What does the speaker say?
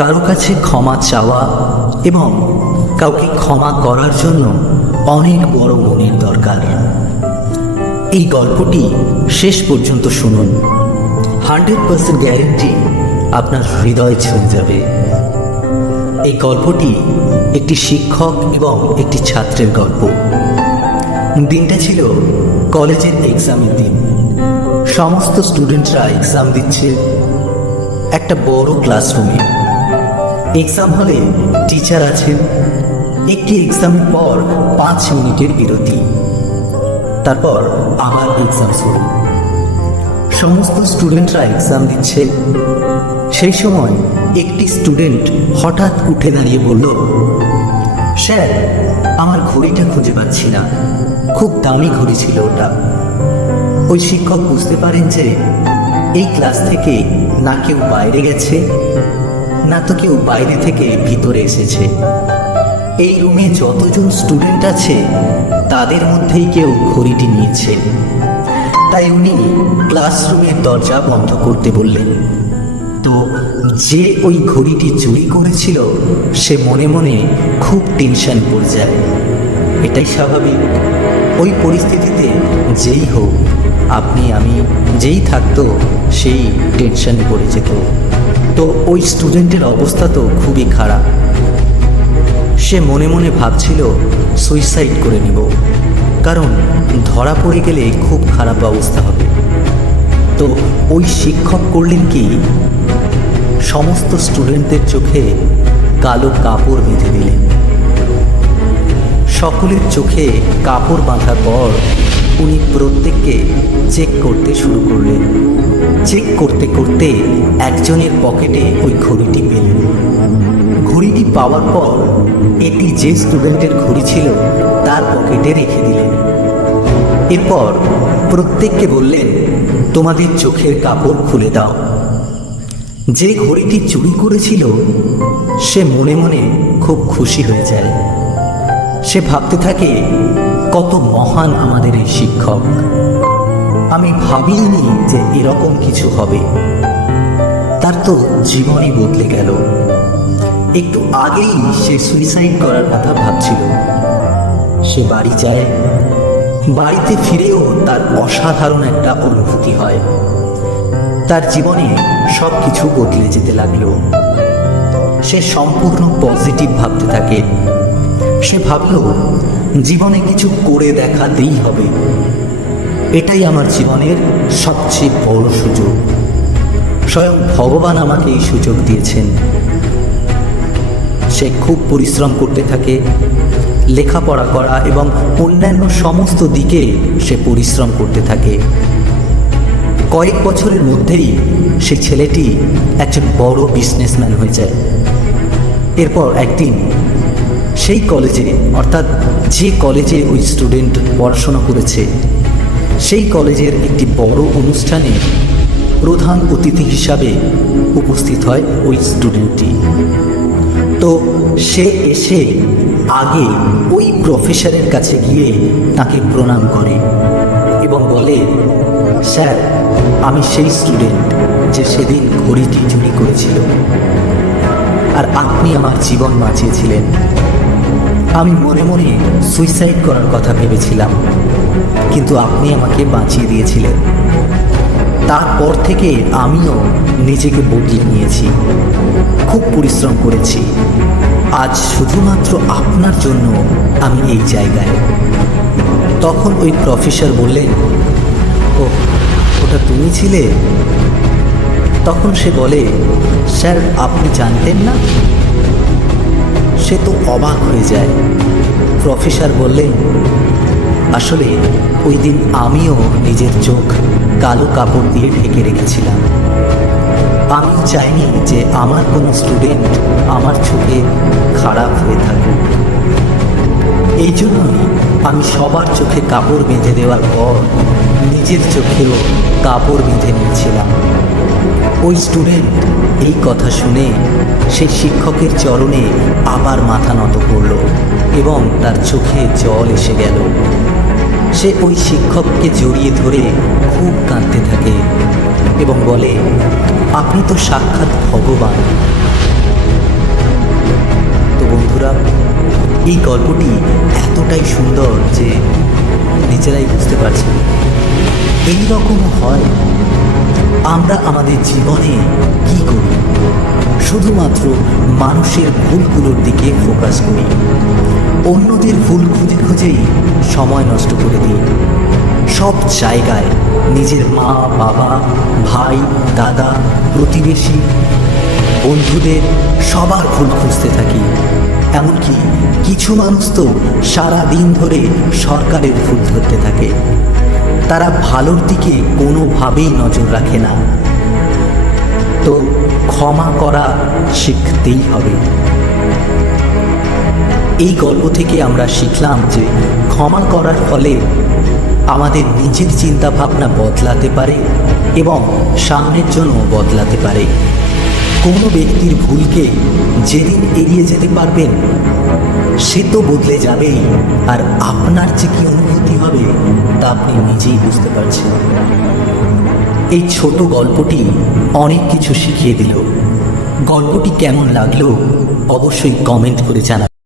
কারো কাছে ক্ষমা চাওয়া এবং কাউকে ক্ষমা করার জন্য অনেক বড় মনের দরকার। এই গল্পটি শেষ পর্যন্ত শুনুন। 100% গ্যারেন্টি আপনার হৃদয় ছুঁয়ে যাবে। এই গল্পটি একটি শিক্ষক এবং একটি ছাত্রের গল্প। দিনটা ছিল কলেজের এক্সামের দিন। সমস্ত স্টুডেন্টরা এক্সাম দিচ্ছে একটা বড় ক্লাসরুমে। এক্সাম হলে টিচার আছেন। একটি এক্সামের পর 5 মিনিটের বিরতি, তারপর আবার এক্সাম শুরু। সমস্ত স্টুডেন্টরা এক্সাম দিচ্ছে। সেই সময় একটি স্টুডেন্ট হঠাৎ উঠে দাঁড়িয়ে বলল, স্যার, আমার ঘড়িটা খুঁজে পাচ্ছি না, খুব দামি ঘড়ি ছিল ওটা। ওই শিক্ষক বুঝতে পারেন যে এই ক্লাস থেকে না কেউ বাইরে গেছে, না তো কেউ বাইরে থেকে ভিতরে এসেছে। এই রুমে যতজন স্টুডেন্ট আছে তাদের মধ্যেই কেউ ঘড়িটি নিয়েছে। তাই উনি ক্লাসরুমের দরজা বন্ধ করতে বললেন। তো যে ওই ঘড়িটি চুরি করেছিল সে মনে মনে খুব টেনশন পড়ে যায়। এটাই স্বাভাবিক। ওই পরিস্থিতিতে যেই হোক, আপনি আমি যেই থাকতো সেই টেনশনে পড়ে যেত। তো ওই স্টুডেন্টের অবস্থা তো খুবই খারাপ। সে মনে মনে ভাবছিল সুইসাইড করে নেব, কারণ ধরা পড়ে গেলে খুব খারাপ অবস্থা হবে। তো ওই শিক্ষক করলেন কি, সমস্ত স্টুডেন্টদের চোখে কালো কাপড় বেঁধে দিলেন। সকলের চোখে কাপড় বাঁধার পর উনি প্রত্যেককে চেক করতে শুরু করলেন। চেক করতে করতে একজনের পকেটে ওই ঘড়িটি পেলেন। ঘড়িটি পাওয়ার পর এটি যে স্টুডেন্টের ঘড়ি ছিল তার পকেটে রেখে দিলেন। এরপর প্রত্যেককে বললেন, তোমাদের চোখের কাপড় খুলে দাও। যে ঘড়িটি চুরি করেছিল সে মনে মনে খুব খুশি হয়ে যায়। সে ভাবতে থাকে, কত মহান আমাদের এই শিক্ষক। আমি ভাবিনি যে এরকম কিছু হবে। তার তো জীবনই বদলে গেল। একটু আগেই সে সুইসাইড করার কথা ভাবছিল। সে বাড়ি যায়। বাড়িতে ফিরেও তার অসাধারণ একটা অনুভূতি হয়। তার জীবনে সব কিছু বদলে যেতে লাগলো। সে সম্পূর্ণ পজিটিভ ভাবতে থাকে। সে ভাবল, জীবনে কিছু করে দেখাতেই হবে। এটাই আমার জীবনের সবচেয়ে বড় সুযোগ। স্বয়ং ভগবান আমাকে এই সুযোগ দিয়েছেন। সে খুব পরিশ্রম করতে থাকে। লেখাপড়া করা এবং অন্যান্য সমস্ত দিকে সে পরিশ্রম করতে থাকে। কয়েক বছরের মধ্যেই সেই ছেলেটি একজন বড় বিজনেসম্যান হয়ে যায়। এরপর একদিন সেই কলেজে, অর্থাৎ যে কলেজে ওই স্টুডেন্ট পড়াশোনা করেছে, সেই কলেজের একটি বড় অনুষ্ঠানে প্রধান অতিথি হিসাবে উপস্থিত হয় ওই স্টুডেন্টটি। তো সে এসে আগে ওই প্রফেসরের কাছে গিয়ে তাকে প্রণাম করে এবং বলে, স্যার, আমি সেই স্টুডেন্ট যে সেদিন ঘড়িটি চুরি করেছিল, আর আপনি আমার জীবন বাঁচিয়েছিলেন। আমি মনে মনে সুইসাইড করার কথা ভেবেছিলাম, কিন্তু আপনি আমাকে বাঁচিয়ে দিয়েছিলেন। তারপর থেকে আমিও নিজেকে বদলে নিয়েছি, খুব পরিশ্রম করেছি। আজ শুধুমাত্র আপনার জন্য আমি এই জায়গায়। তখন ওই প্রফেসর বললেন, ও, ওটা তুমি ছিলে? তখন সে বলে, স্যার, আপনি জানতেন না? সে তো অবাক হয়ে যায়। প্রফেসর বললেন, আসলে ওই দিন আমিও নিজের চোখ কালো কাপড় দিয়ে ঢেকে রেখেছিলাম। আমি চাইনি যে আমার কোনো স্টুডেন্ট আমার চোখে খারাপ হয়ে থাকুক। এই জন্যই আমি সবার চোখে কাপড় বেঁধে দেওয়ার পর নিজের চোখেও কাপড় বেঁধে নিয়েছিলাম। ওই স্টুডেন্ট এই কথা শুনে সেই শিক্ষকের চরণে আবার মাথা নত করল এবং তার চোখে জল এসে গেল। সে ওই শিক্ষককে জড়িয়ে ধরে খুব কাঁদতে থাকে এবং বলে, আপনি তো সাক্ষাৎ ভগবান। এই গল্পটি এতটাই সুন্দর যে নিজেরাই বুঝতে পারছি। এই রকম হয়, আমরা আমাদের জীবনে কি করি? শুধুমাত্র মানুষের ভুলগুলোর দিকে ফোকাস করি, অন্যদের ভুল খুঁজে খুঁজেই সময় নষ্ট করে দিই। সব জায়গায় নিজের মা বাবা, ভাই দাদা, প্রতিবেশী, বন্ধুদের সবার ভুল খুঁজতে থাকি। এমনকি কিছু মানুষ তো সারা দিন ধরে সরকারের ভুল ধরতে থাকে। তারা ভালোর দিকে কোনোভাবেই নজর রাখে না। তো ক্ষমা করা শিখতেই হবে। এই গল্প থেকে আমরা শিখলাম যে ক্ষমা করার ফলে আমাদের নিজের চিন্তা ভাবনা বদলাতে পারে এবং সামনের জন্য বদলাতে পারে। কোনো ব্যক্তির ভুলকে যেদিন এড়িয়ে যেতে পারবেন, সে তো বদলে যাবেই, আর আপনার যে কি অনুভূতি হবে তা আপনি নিজেই বুঝতে পারছেন। এই ছোট গল্পটি অনেক কিছু শিখিয়ে দিল। গল্পটি কেমন লাগলো অবশ্যই কমেন্ট করে জানাবেন।